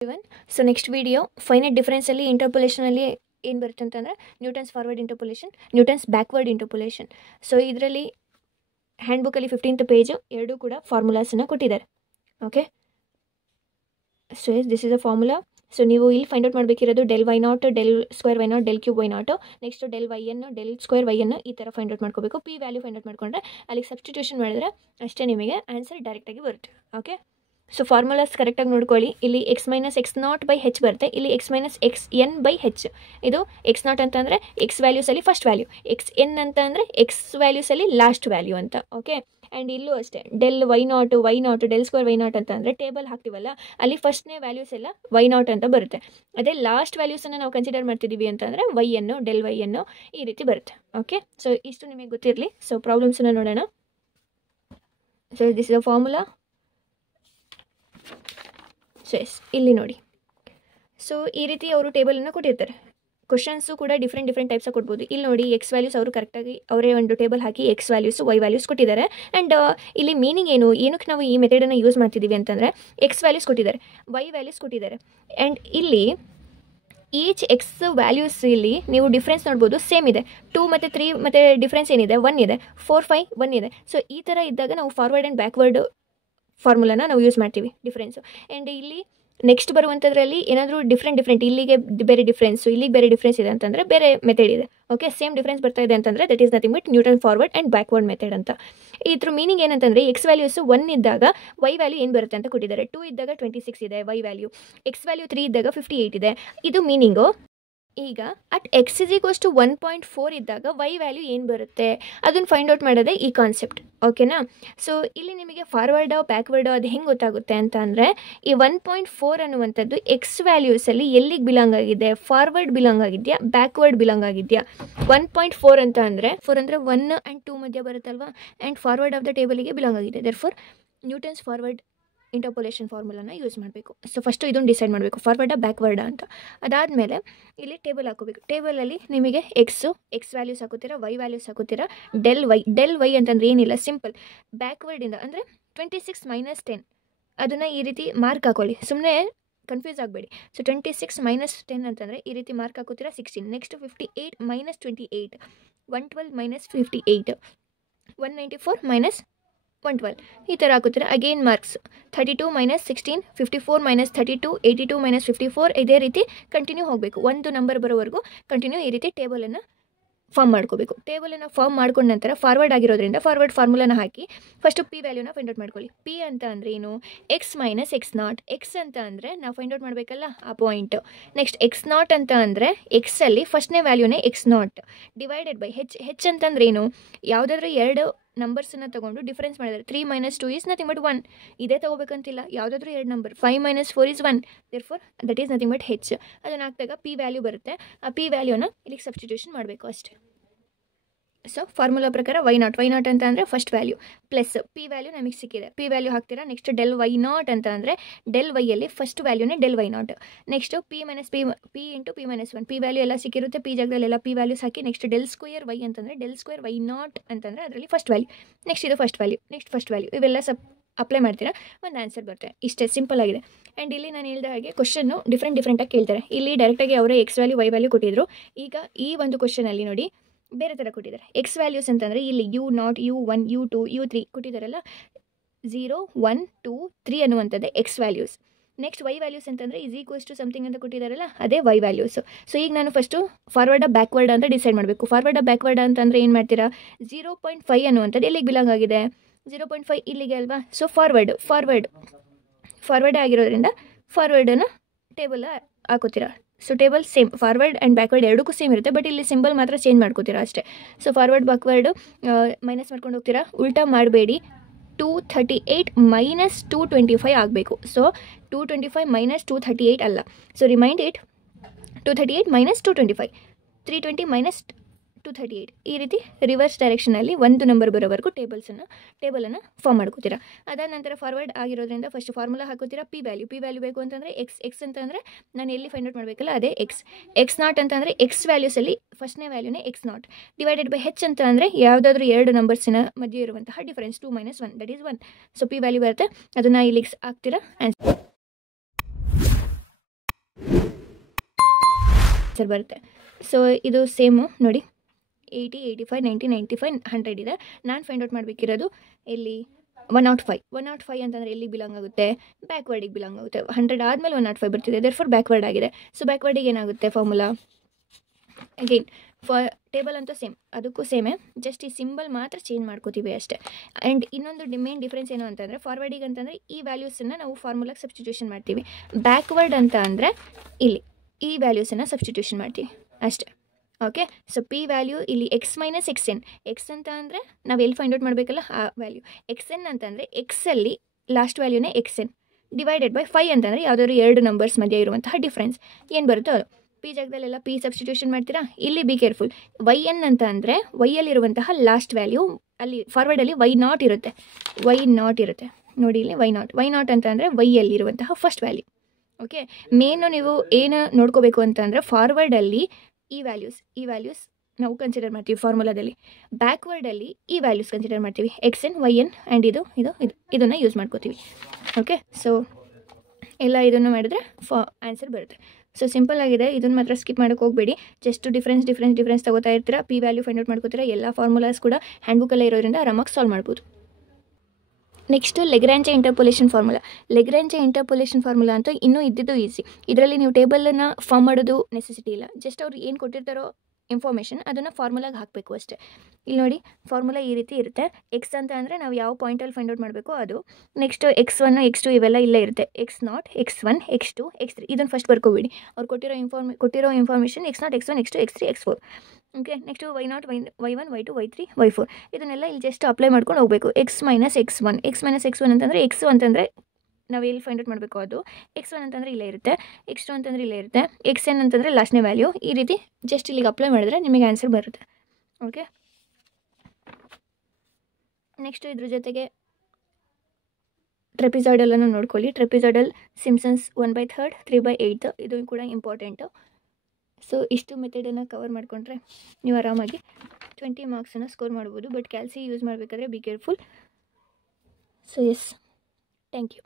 everyone. So next video finite difference ಅಲ್ಲಿ interpolation ಅಲ್ಲಿ ಏನು ಬರುತ್ತೆ ಅಂತಂದ್ರೆ Newton's forward interpolation, Newton's backward interpolation. So ಇದರಲ್ಲಿ ಹ್ಯಾಂಡ್ ಬುಕ್ಕಲ್ಲಿ 15th ಪೇಜ್ ಎರಡೂ ಕೂಡ ಫಾರ್ಮುಲಾಸನ್ನು ಕೊಟ್ಟಿದ್ದಾರೆ. Okay, so this is a formula. So ನೀವು ಇಲ್ಲಿ ಫೈಂಡ್ ಔಟ್ ಮಾಡಬೇಕಿರೋದು del y nought, del square y nought, del cube y nought, next del y ಅನ್ನು, ಡೆಲ್ ಸ್ಕ್ವೇರ್ ವೈ ಅನ್ನು ಈ ಥರ ಫೈಂಡ್ ಔಟ್ ಮಾಡ್ಕೋಬೇಕು. ಪಿ ವ್ಯಾಲ್ಯೂ ಫೈಂಡ್ ಔಟ್ ಮಾಡ್ಕೊಂಡ್ರೆ ಅಲ್ಲಿಗೆ ಸಬ್ಸ್ಟಿಟ್ಯೂಷನ್ ಮಾಡಿದ್ರೆ ಅಷ್ಟೇ ನಿಮಗೆ ಆನ್ಸರ್ ಡೈರೆಕ್ಟಾಗಿ ಬರುತ್ತೆ. ಓಕೆ, ಸೊ ಫಾರ್ಮುಲಾಸ್ ಕರೆಕ್ಟಾಗಿ ನೋಡ್ಕೊಳ್ಳಿ. ಇಲ್ಲಿ x minus x nought by h ಬರುತ್ತೆ, ಇಲ್ಲಿ x minus x n by h. ಇದು ಎಕ್ಸ್ ನಾಟ್ ಅಂತ ಅಂದರೆ ಎಕ್ಸ್ ವ್ಯಾಲ್ಯೂಸಲ್ಲಿ ಫಸ್ಟ್ ವ್ಯಾಲ್ಯೂ, ಎಕ್ಸ್ ಎನ್ ಅಂತ ಅಂದರೆ ಎಕ್ಸ್ ವ್ಯಾಲ್ಯೂಸಲ್ಲಿ ಲಾಸ್ಟ್ ವ್ಯಾಲ್ಯೂ ಅಂತ. ಓಕೆ, ಆ್ಯಂಡ್ ಇಲ್ಲೂ ಅಷ್ಟೇ del y nought, del square y nought ಅಂತ ಅಂದರೆ ಟೇಬಲ್ ಹಾಕ್ತೀವಲ್ಲ ಅಲ್ಲಿ ಫಸ್ಟ್ನೇ ವ್ಯಾಲ್ಯೂಸ್ ಎಲ್ಲ ವೈ ನಾಟ್ ಅಂತ ಬರುತ್ತೆ. ಅದೇ ಲಾಸ್ಟ್ ವ್ಯಾಲ್ಯೂಸನ್ನು ನಾವು ಕನ್ಸಿಡರ್ ಮಾಡ್ತಿದ್ದೀವಿ ಅಂತಂದರೆ ವೈ ಅನ್ನು, ಡೆಲ್ ವೈ ಅನ್ನು ಈ ರೀತಿ ಬರುತ್ತೆ. ಓಕೆ, ಸೊ ಇಷ್ಟು ನಿಮಗೆ ಗೊತ್ತಿರಲಿ. ಸೊ ಪ್ರಾಬ್ಲಮ್ಸನ್ನು ನೋಡೋಣ. So this is a formula. So yes, ಇಲ್ಲಿ ನೋಡಿ. ಸೊ ಈ ರೀತಿ ಅವರು ಟೇಬಲನ್ನು ಕೊಟ್ಟಿರ್ತಾರೆ. ಕ್ವಶನ್ಸು ಕೂಡ ಡಿಫ್ರೆಂಟ್ ಟೈಪ್ಸಾಗಿ ಕೊಡ್ಬೋದು. ಇಲ್ಲಿ ನೋಡಿ ಎಕ್ಸ್ ವ್ಯಾಲ್ಯೂಸ್ ಅವರು ಕರೆಕ್ಟಾಗಿ ಅವರೇ ಒಂದು ಟೇಬಲ್ ಹಾಕಿ ಎಕ್ಸ್ ವ್ಯಾಲ್ಯೂಸು ವೈ ವ್ಯಾಲ್ಯೂಸ್ ಕೊಟ್ಟಿದ್ದಾರೆ. ಆ್ಯಂಡ್ ಇಲ್ಲಿ ಮೀನಿಂಗ್ ಏನಕ್ಕೆ ನಾವು ಈ ಮೆಥಡನ್ನು ಯೂಸ್ ಮಾಡ್ತಿದ್ದೀವಿ ಅಂತಂದರೆ ಎಕ್ಸ್ ವ್ಯಾಲ್ಯೂಸ್ ಕೊಟ್ಟಿದ್ದಾರೆ, ವೈ ವ್ಯಾಲ್ಯೂಸ್ ಕೊಟ್ಟಿದ್ದಾರೆ. ಆ್ಯಂಡ್ ಇಲ್ಲಿ ಈಚ್ ಎಕ್ಸ್ ವ್ಯಾಲ್ಯೂಸ್ ಇಲ್ಲಿ ನೀವು ಡಿಫ್ರೆನ್ಸ್ ನೋಡ್ಬೋದು, ಸೇಮ್ ಇದೆ. 2 ಮತ್ತು 3 ಮತ್ತು ಡಿಫ್ರೆನ್ಸ್ ಏನಿದೆ 1 ಇದೆ, 4 5 1 ಇದೆ. ಸೊ ಈ ಥರ ಇದ್ದಾಗ ನಾವು ಫಾರ್ವರ್ಡ್ ಆ್ಯಂಡ್ ಬ್ಯಾಕ್ವರ್ಡ್ ಫಾರ್ಮುಲಾನ ನಾವು ಯೂಸ್ ಮಾಡ್ತೀವಿ ಡಿಫ್ರೆನ್ಸು. ಆ್ಯಂಡ್ ಇಲ್ಲಿ ನೆಕ್ಸ್ಟ್ ಬರುವಂಥದ್ರಲ್ಲಿ ಏನಾದರೂ ಡಿಫ್ರೆಂಟ್ ಇಲ್ಲಿಗೆ ಬೇರೆ ಡಿಫ್ರೆನ್ಸು, ಇಲ್ಲಿಗೆ ಬೇರೆ ಡಿಫ್ರೆನ್ಸ್ ಇದೆ ಅಂತಂದರೆ ಬೇರೆ ಮೆಥಡ್ ಇದೆ. ಓಕೆ, ಸೇಮ್ ಡಿಫ್ರೆನ್ಸ್ ಬರ್ತಾ ಇದೆ ಅಂತಂದರೆ that is nothing but Newton forward and backward method ಅಂತ. ಇದ್ರ ಮೀನಿಂಗ್ ಏನಂತಂದರೆ ಎಕ್ಸ್ ವ್ಯಾಲ್ಯೂಸು 1 ಇದ್ದಾಗ ವೈ ವ್ಯಾಲ್ಯೂ ಏನು ಬರುತ್ತೆ ಅಂತ ಕೊಟ್ಟಿದ್ದಾರೆ. 2 ಇದ್ದಾಗ 26 ಇದೆ ವೈ ವ್ಯಾಲ್ಯೂ, ಎಕ್ಸ್ ವ್ಯಾಲ್ಯೂ 3 ಇದ್ದಾಗ 58 ಇದೆ. ಇದು ಮೀನಿಂಗು. ಈಗ at x is equals to 1.4 ಇದ್ದಾಗ ವೈ ವ್ಯಾಲ್ಯೂ ಏನು ಬರುತ್ತೆ ಅದನ್ನು ಫೈಂಡ್ ಔಟ್ ಮಾಡೋದೇ ಈ ಕಾನ್ಸೆಪ್ಟ್. ಓಕೆನಾ? ಸೊ ಇಲ್ಲಿ ನಿಮಗೆ ಫಾರ್ವರ್ಡೋ ಬ್ಯಾಕ್ವರ್ಡೋ ಅದು ಹೆಂಗೆ ಗೊತ್ತಾಗುತ್ತೆ ಅಂತ ಅಂದರೆ ಈ 1.4 ಅನ್ನುವಂಥದ್ದು ಎಕ್ಸ್ ವ್ಯಾಲ್ಯೂಸಲ್ಲಿ ಎಲ್ಲಿಗೆ ಬಿಲಾಂಗ್ ಆಗಿದೆ, ಫಾರ್ವರ್ಡ್ ಬಿಲಾಂಗ್ ಆಗಿದೆಯಾ, ಬ್ಯಾಕ್ವರ್ಡ್ ಬಿಲಾಂಗ್ ಆಗಿದೆಯಾ. 1.4 ಅಂತ ಅಂದರೆ 4 ಅಂದರೆ 1 ಆ್ಯಂಡ್ 2 ಮಧ್ಯ ಬರುತ್ತಲ್ವಾ, ಆ್ಯಂಡ್ ಫಾರ್ವರ್ಡ್ ಆಫ್ ದ ಟೇಬಲಿಗೆ ಬಿಲಾಂಗ್ ಆಗಿದೆ. ದೇರ್ಫೋರ್ ನ್ಯೂಟನ್ಸ್ ಫಾರ್ವರ್ಡ್ ಇಂಟರ್ಪೋಲೇಷನ್ ಫಾರ್ಮುಲಾನ ಯೂಸ್ ಮಾಡಬೇಕು. ಸೊ ಫಸ್ಟು ಇದನ್ನು ಡಿಸೈಡ್ ಮಾಡಬೇಕು, ಫಾರ್ವರ್ಡಾ ಬ್ಯಾಕ್ವರ್ಡಾ ಅಂತ. ಅದಾದಮೇಲೆ ಇಲ್ಲಿ ಟೇಬಲ್ ಹಾಕೋಬೇಕು. ಟೇಬಲಲ್ಲಿ ನಿಮಗೆ ಎಕ್ಸ್ ವ್ಯಾಲ್ಯೂಸ್ ಹಾಕೋತೀರಾ, ವೈ ವ್ಯಾಲ್ಯೂಸ್ ಹಾಕೋತೀರಾ, ಡೆಲ್ ವೈ ಅಂತಂದರೆ ಏನಿಲ್ಲ, ಸಿಂಪಲ್ ಬ್ಯಾಕ್ವರ್ಡಿಂದ ಅಂದರೆ 26 - 10 ಅದನ್ನು ಈ ರೀತಿ ಮಾರ್ಕ್ ಹಾಕೊಳ್ಳಿ, ಸುಮ್ಮನೆ ಕನ್ಫ್ಯೂಸ್ ಆಗಬೇಡಿ. ಸೊ 26 - 10 ಅಂತಂದರೆ ಈ ರೀತಿ ಮಾರ್ಕ್ ಹಾಕೋತೀರಾ 16. ನೆಕ್ಸ್ಟ್ 58 - 28, 112 - 58, 194 - 112 ಈ ಥರ ಹಾಕುತ್ತೀರ. ಅಗೇನ್ ಮಾರ್ಕ್ಸ್ 32 - 16, 54 - 32, 82 - 54 ಇದೇ ರೀತಿ ಕಂಟಿನ್ಯೂ ಹೋಗಬೇಕು. ಒಂದು ನಂಬರ್ ಬರೋವರೆಗೂ ಕಂಟಿನ್ಯೂ ಈ ರೀತಿ ಟೇಬಲನ್ನು ಫಾರ್ಮ್ ಮಾಡ್ಕೋಬೇಕು. ಟೇಬಲನ್ನು ಫಾರ್ಮ್ ಮಾಡ್ಕೊಂಡ ನಂತರ ಫಾರ್ವರ್ಡ್ ಆಗಿರೋದ್ರಿಂದ ಫಾರ್ವರ್ಡ್ ಫಾರ್ಮುಲಾನ ಹಾಕಿ ಫಸ್ಟು ಪಿ ವ್ಯಾಲ್ಯೂನ ಫೈಂಡ್ ಔಟ್ ಮಾಡ್ಕೊಳ್ಳಿ. ಪಿ ಅಂತ ಅಂದರೆ ಏನು, X minus x not. X ಅಂತ ಅಂದರೆ ನಾವು ಫೈಂಡ್ ಔಟ್ ಮಾಡಬೇಕಲ್ಲ ಆ ಪಾಯಿಂಟು. ನೆಕ್ಸ್ಟ್ ಎಕ್ಸ್ ನಾಟ್ ಅಂತ ಅಂದರೆ ಎಕ್ಸಲ್ಲಿ ಫಸ್ಟ್ನೇ ವ್ಯಾಲ್ಯೂನೇ x nought divided by h ಅಂತಂದ್ರೆ ಏನು, ಯಾವುದಾದ್ರೂ ಎರಡು ನಂಬರ್ಸನ್ನು ತೊಗೊಂಡು ಡಿಫ್ರೆನ್ಸ್ ಮಾಡಿದರೆ 3 - 2 ಈಸ್ ನಥಿಂಗ್ ಬಟ್ 1. ಇದೇ ತೊಗೋಬೇಕಂತಿಲ್ಲ, ಯಾವುದಾದ್ರೂ ಎರಡು number 5 - 4 is 1. Therefore that is nothing but h. ಅದನ್ನು ಹಾಕಿದಾಗ ಪಿ ವ್ಯಾಲ್ಯೂ ಬರುತ್ತೆ. ಆ ಪಿ ವ್ಯಾಲ್ಯೂನ ಇಲ್ಲಿಗೆ ಸಬ್ಸ್ಟಿಟ್ಯೂಷನ್ ಮಾಡಬೇಕು ಅಷ್ಟೇ. ಸೊ ಫಾರ್ಮುಲಾ ಪ್ರಕಾರ ವೈ ನಾಟ್ ಅಂತ ಅಂದರೆ first value plus p value ನಮಗೆ ಸಿಕ್ಕಿದೆ. ಪಿ ವ್ಯಾಲ್ಯೂ ಹಾಕ್ತೀರಾ. ನೆಕ್ಸ್ಟ್ ಡೆಲ್ ವೈ ನಾಟ್ ಅಂತ ಅಂದರೆ ಡೆಲ್ ವೈಯಲ್ಲಿ ಫಸ್ಟ್ ವ್ಯಾಲ್ಯೂನೇ del y nought. Next p into p - 1 p value ಎಲ್ಲ ಸಿಕ್ಕಿರುತ್ತೆ. ಪಿ ಜಾಗದಲ್ಲೆಲ್ಲ ಪಿ ವ್ಯಾಲ್ಯೂಸ್ ಹಾಕಿ ನೆಕ್ಸ್ಟ್ ಡೆಲ್ ಸ್ಕ್ವೇರ್ ವೈ ಅಂತಂದರೆ ಡೆಲ್ ಸ್ಕ್ವೇರ್ ವೈ ನಾಟ್ ಅಂತಂದರೆ ಅದರಲ್ಲಿ ಫಸ್ಟ್ ವ್ಯಾಲ್ಯೂ. ನೆಕ್ಸ್ಟ್ ಇದು first value, next first value, ಇವೆಲ್ಲ ಅಪ್ಲೈ ಮಾಡ್ತೀರಾ, ಒಂದು ಆನ್ಸರ್ ಬರುತ್ತೆ. ಇಷ್ಟೇ ಸಿಂಪಲ್ ಆಗಿದೆ. ಆ್ಯಂಡ್ ಇಲ್ಲಿ ನಾನು ಹೇಳಿದ ಹಾಗೆ ಕ್ವಶನ್ನು ಡಿಫ್ರೆಂಟಾಗಿ ಕೇಳ್ತಾರೆ. ಇಲ್ಲಿ ಡೈರೆಕ್ಟಾಗಿ ಅವರೇ ಎಕ್ಸ್ ವ್ಯಾಲ್ಯೂ ವೈ ವ್ಯಾಲ್ಯೂ ಕೊಟ್ಟಿದ್ರು. ಈಗ ಈ ಒಂದು ಕ್ವಶನಲ್ಲಿ ನೋಡಿ ಬೇರೆ ಥರ ಕೊಟ್ಟಿದ್ದಾರೆ. ಎಕ್ಸ್ ವ್ಯಾಲ್ಯೂಸ್ ಅಂತಂದರೆ ಇಲ್ಲಿ U0, U1, U2, U3 ಕೊಟ್ಟಿದ್ದಾರಲ್ಲ, 0 1 2 3 ಅನ್ನುವಂಥದ್ದೇ x values. Next y values ಅಂತಂದರೆ ಈಸ್ ಈಕ್ವಲ್ಸ್ ಟು ಸಮಥಿಂಗ್ ಅಂತ ಕೊಟ್ಟಿದ್ದಾರಲ್ಲ, ಅದೇ ವೈ ವ್ಯಾಲ್ಯೂಸು. ಸೊ ಈಗ ನಾನು ಫಸ್ಟು ಫಾರ್ವರ್ಡಾ ಬ್ಯಾಕ್ವರ್ಡ್ ಅಂತ ಡಿಸೈಡ್ ಮಾಡಬೇಕು. ಫಾರ್ವರ್ಡಾ ಬ್ಯಾಕ್ವರ್ಡ್ ಅಂತಂದರೆ ಏನು ಮಾಡ್ತೀರಾ, 0.5 ಅನ್ನುವಂಥದ್ದು ಎಲ್ಲಿಗೆ ಬಿಲಾಂಗ್ ಆಗಿದೆ, 0.5 ಇಲ್ಲಿಗೆ ಅಲ್ವಾ. ಸೊ ಫಾರ್ವರ್ಡೇ ಆಗಿರೋದ್ರಿಂದ ಫಾರ್ವರ್ಡನ್ನು ಟೇಬಲ್ ಹಾಕೋತೀರಾ. So table same, forward and backward ಎರಡಕ್ಕೂ ಸೇಮ್ ಇರುತ್ತೆ, ಬಟ್ ಇಲ್ಲಿ ಸಿಂಬಲ್ ಮಾತ್ರ ಚೇಂಜ್ ಮಾಡ್ಕೋತೀರಾ ಅಷ್ಟೇ. ಸೊ ಫಾರ್ವರ್ಡ್ ಬ್ಯಾಕ್ವರ್ಡು ಮೈನಸ್ ಮಾಡ್ಕೊಂಡು ಹೋಗ್ತೀರಾ, ಉಲ್ಟಾ ಮಾಡಬೇಡಿ. 238 - 225 ಆಗಬೇಕು. ಸೊ 225 - 238 ಅಲ್ಲ. ಸೊ ರಿಮೈಂಡ್ ಇಟ್ 238 - 225, 320 - 238 ಈ ರೀತಿ ರಿವರ್ಸ್ ಡೈರೆಕ್ಷನಲ್ಲಿ ಒಂದು ನಂಬರ್ ಬರೋವರೆಗೂ ಟೇಬಲನ್ನು ಫಾರ್ಮ್ ಮಾಡ್ಕೋತೀರಾ. ಅದಾದ ನಂತರ ಫಾರ್ವರ್ಡ್ ಆಗಿರೋದ್ರಿಂದ ಫಸ್ಟ್ ಫಾರ್ಮುಲಾ ಹಾಕೋತೀರಾ. ಪಿ ವ್ಯಾಲ್ಯೂ ಬೇಕು ಅಂತಂದರೆ ಎಕ್ಸ್ ಅಂತಂದರೆ ನಾನು ಎಲ್ಲಿ ಫೈಂಡ್ ಔಟ್ ಮಾಡಬೇಕಲ್ಲ ಅದೇ ಎಕ್ಸ್ ನಾಟ್ ಅಂತಂದರೆ ಎಕ್ಸ್ ವ್ಯಾಲ್ಯೂಸಲ್ಲಿ ಫಸ್ಟ್ನೇ ವ್ಯಾಲ್ಯೂನೇ x nought divided by h ಅಂತ ಅಂದರೆ ಯಾವುದಾದ್ರೂ ಎರಡು ನಂಬರ್ಸಿನ ಮಧ್ಯೆ ಇರುವಂತಹ difference 2 - 1 that is 1. So p value ಬರುತ್ತೆ, ಅದನ್ನು ಇಲ್ಲಿಗೆ ಹಾಕ್ತೀರಾ ಆನ್ಸರ್. ಆನ್ಸರ್ ಬರುತ್ತೆ. ಸೊ ಇದು ಸೇಮು ನೋಡಿ, 80, 85, 90, 95, 100 ಇದೆ. ನಾನು ಫೈಂಡ್ ಔಟ್ ಮಾಡಬೇಕಿರೋದು ಇಲ್ಲಿ 105 ಅಂತಂದರೆ ಎಲ್ಲಿ ಬಿಲಾಂಗ್ ಆಗುತ್ತೆ? ಬ್ಯಾಕ್ವರ್ಡಿಗೆ ಬಿಲಾಂಗ್ ಆಗುತ್ತೆ. 100 ಆದಮೇಲೆ 105 ಬರ್ತಿದೆ, ದೇರ್ಫೋರ್ ಬ್ಯಾಕ್ವರ್ಡ್ ಆಗಿದೆ. ಸೊ ಬ್ಯಾಕ್ವರ್ಡಿಗೆ ಏನಾಗುತ್ತೆ ಫಾರ್ಮುಲಾ? ಅಗೈನ್ ಟೇಬಲ್ ಅಂತೂ ಸೇಮ್, ಅದಕ್ಕೂ ಸೇಮೇ, ಜಸ್ಟ್ ಈ ಸಿಂಬಲ್ ಮಾತ್ರ ಚೇಂಜ್ ಮಾಡ್ಕೋತೀವಿ ಅಷ್ಟೇ. ಆ್ಯಂಡ್ ಇನ್ನೊಂದು ಮೇನ್ ಡಿಫ್ರೆನ್ಸ್ ಏನು ಅಂತಂದರೆ, ಫಾರ್ವರ್ಡಿಗೆ ಅಂತಂದರೆ ಈ ವ್ಯಾಲ್ಯೂಸನ್ನು ನಾವು ಫಾರ್ಮುಲಾಗೆ ಸಬ್ಸ್ಟಿಟ್ಯೂಷನ್ ಮಾಡ್ತೀವಿ. ಬ್ಯಾಕ್ವರ್ಡ್ ಅಂತ ಅಂದರೆ ಇಲ್ಲಿ ಈ ವ್ಯಾಲ್ಯೂಸನ್ನು ಸಬ್ಸ್ಟಿಟ್ಯೂಷನ್ ಮಾಡ್ತೀವಿ ಅಷ್ಟೇ. ಓಕೆ, ಸೊ ಪಿ ವ್ಯಾಲ್ಯೂ ಇಲ್ಲಿ x minus x N. X ಅಂತ ಅಂದರೆ ನಾವು ಎಲ್ಲಿ ಫೈಂಡ್ ಔಟ್ ಮಾಡಬೇಕಲ್ಲ ಆ ವ್ಯಾಲ್ಯೂ. ಎಕ್ಸ್ ಎನ್ ಅಂತಂದರೆ ಎಕ್ಸಲ್ಲಿ ಲಾಸ್ಟ್ ವ್ಯಾಲ್ಯೂನೇ ಎಕ್ಸ್ ಎನ್ ಡಿವೈಡೆಡ್ ಬೈ 5 ಅಂತಂದರೆ ಯಾವುದಾದ್ರು 2 ನಂಬರ್ಸ್ ಮಧ್ಯೆ ಇರುವಂತಹ ಡಿಫ್ರೆನ್ಸ್ ಏನು ಬರುತ್ತೋ ಅದು. ಪಿ ಜಾಗದಲ್ಲೆಲ್ಲ ಪಿ ಸಬ್ಸ್ಟಿಟ್ಯೂಷನ್ ಮಾಡ್ತೀರಾ. ಇಲ್ಲಿ ಬಿ ಕೇರ್ಫುಲ್, ವೈ ಎನ್ ಅಂತ ಅಂದರೆ ವೈಯಲ್ಲಿರುವಂತಹ ಲಾಸ್ಟ್ ವ್ಯಾಲ್ಯೂ ಅಲ್ಲಿ ಫಾರ್ವರ್ಡಲ್ಲಿ ವೈ ನಾಟ್ ಇರುತ್ತೆ ನೋಡಿ ಇಲ್ಲಿ ವೈ ನಾಟ್ ಅಂತ ಅಂದರೆ ವೈಯಲ್ಲಿರುವಂತಹ ಫಸ್ಟ್ ವ್ಯಾಲ್ಯೂ. ಓಕೆ, ಮೇನು ನೀವು ಏನು ನೋಡ್ಕೋಬೇಕು ಅಂತ ಅಂದರೆ ಫಾರ್ವರ್ಡಲ್ಲಿ ಈ ವ್ಯಾಲ್ಯೂಸ್ ನಾವು ಕನ್ಸಿಡರ್ ಮಾಡ್ತೀವಿ ಫಾರ್ಮುಲಾದಲ್ಲಿ. ಬ್ಯಾಕ್ವರ್ಡಲ್ಲಿ ಈ ವ್ಯಾಲ್ಯೂಸ್ ಕನ್ಸಿಡರ್ ಮಾಡ್ತೀವಿ, x n, y n and ಇದನ್ನು ಯೂಸ್ ಮಾಡ್ಕೋತೀವಿ. ಓಕೆ, ಸೊ ಎಲ್ಲ ಇದನ್ನು ಮಾಡಿದ್ರೆ ಆನ್ಸರ್ ಬರುತ್ತೆ. ಸೊ ಸಿಂಪಲ್ ಆಗಿದೆ, ಇದನ್ನು ಮಾತ್ರ ಸ್ಕಿಪ್ ಮಾಡೋಕ್ಕೆ ಹೋಗಬೇಡಿ. ಜಸ್ಟ್ ಡಿಫ್ರೆನ್ಸ್ ತಗೋತಾ ಇರ್ತೀರಾ, ಪಿ ವ್ಯಾಲ್ಯೂ ಫೈಂಡ್ ಔಟ್ ಮಾಡ್ಕೋತೀರಾ. ಎಲ್ಲ ಫಾರ್ಮುಲಾಸ್ ಕೂಡ ಹ್ಯಾಂಡ್ಬುಕ್ಕಲ್ಲೇ ಇರೋದ್ರಿಂದ ಆರಾಮಾಗಿ ಸಾಲ್ವ್ ಮಾಡ್ಬೋದು. ನೆಕ್ಸ್ಟು ಲೆಗ್ರಾಂಜೆ ಇಂಟರ್ಪೋಲೇಷನ್ ಫಾರ್ಮುಲಾ ಅಂತೂ ಇನ್ನೂ ಇದ್ದಿದ್ದು ಈಸಿ. ಇದರಲ್ಲಿ ನೀವು ಟೇಬಲನ್ನು ಫಾರ್ಮ್ ಮಾಡೋದು ನೆಸೆಸಿಟಿ ಇಲ್ಲ. ಜಸ್ಟ್ ಅವ್ರು ಏನು ಕೊಟ್ಟಿರ್ತಾರೋ ಇನ್ಫಾರ್ಮೇಷನ್ ಅದನ್ನು ಫಾರ್ಮುಲಾಗೆ ಹಾಕಬೇಕು ಅಷ್ಟೇ. ಇಲ್ಲಿ ನೋಡಿ, ಫಾರ್ಮುಲಾ ಈ ರೀತಿ ಇರುತ್ತೆ. ಎಕ್ಸ್ ಅಂತ ಅಂದರೆ ನಾವು ಯಾವ ಪಾಯಿಂಟಲ್ಲಿ ಫೈಂಡ್ ಔಟ್ ಮಾಡಬೇಕು ಅದು. ನೆಕ್ಸ್ಟ್ X1, X2 ಇವೆಲ್ಲ ಇಲ್ಲೇ ಇರುತ್ತೆ. X0, X1, X2, X3 ಇದನ್ನು ಫಸ್ಟ್ ಬರ್ಕೋಬೇಡಿ. ಅವ್ರು ಕೊಟ್ಟಿರೋ information X0, X1, X2, X3, X4. Okay, next Y0, Y1, Y2, Y3, Y4 ಇದನ್ನೆಲ್ಲ ಇಲ್ಲಿ ಜಸ್ಟ್ ಅಪ್ಲೈ ಮಾಡ್ಕೊಂಡು ಹೋಗಬೇಕು. ಎಕ್ಸ್ ಮೈನಸ್ ಎಕ್ಸ್ ಒನ್ ಅಂತಂದರೆ ಎಕ್ಸ್ ಅಂತಂದರೆ ನಾವು ಎಲ್ಲಿ ಫೈಂಡ್ ಔಟ್ ಮಾಡಬೇಕು ಅದು. X1 ಅಂತಂದರೆ ಇಲ್ಲೇ ಇರುತ್ತೆ, X2 ಅಂತಂದರೆ ಇಲ್ಲೇ ಇರುತ್ತೆ, XN ಅಂತಂದರೆ ಲಾಸ್ಟ್ನೇ ವ್ಯಾಲ್ಯೂ. ಈ ರೀತಿ ಜಸ್ಟ್ ಇಲ್ಲಿಗೆ ಅಪ್ಲೈ ಮಾಡಿದ್ರೆ ನಿಮಗೆ ಆನ್ಸರ್ ಬರುತ್ತೆ. ಓಕೆ, ನೆಕ್ಸ್ಟು ಇದ್ರ ಜೊತೆಗೆ ಟ್ರೆಪಿಸಾಯ್ಡಲನ್ನು ನೋಡ್ಕೊಳ್ಳಿ. ಟ್ರೆಪಿಸಾಯ್ಡಲ್ ಸಿಂಪ್ಸನ್ಸ್ 1/3, 3/8 ಇದು ಕೂಡ ಇಂಪಾರ್ಟೆಂಟು. ಸೊ ಇಷ್ಟು ಮೆಥಡನ್ನು ಕವರ್ ಮಾಡಿಕೊಂಡ್ರೆ ನೀವು ಆರಾಮಾಗಿ 20 ಮಾರ್ಕ್ಸನ್ನು ಸ್ಕೋರ್ ಮಾಡ್ಬೋದು. ಬಟ್ ಕ್ಯಾಲ್ಸಿ ಯೂಸ್ ಮಾಡಬೇಕಾದ್ರೆ be careful. So yes, thank you.